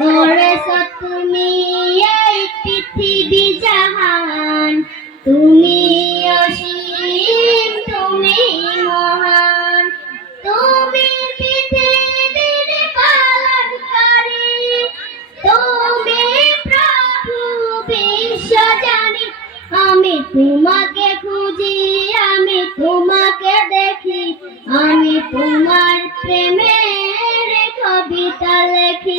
গড়েছ তুমি এই পৃথিবী জাহান। তুমি অসীম, তুমি মহান। তুমি পৃথিবীর পালনকারী তুমি প্রভু বিশ্বজানি আমি তোমাকে খুঁজি, আমি তোমাকে দেখি। আমি তোমার প্রেমের কবিতা লেখি।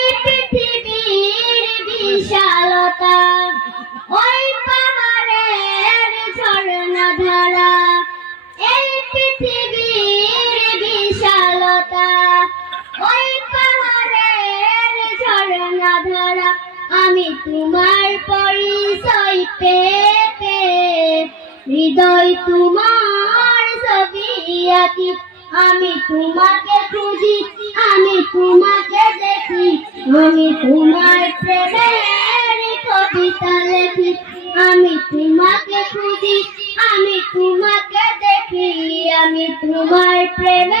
বিশালতা ওই পাহাড়ের ঝর্ণা ধারা আমি তোমার পরিচয় পেয়ে হৃদয় তোমার ছবি আঁকি। আমি তোমাকে খুঁজি, আমি তোমাকে দেখি। আমি তোমার প্রেমের কবিতা লেখি। আমি তোমাকে খুঁজি, আমি তোমাকে দেখি। আমি তোমার প্রেমের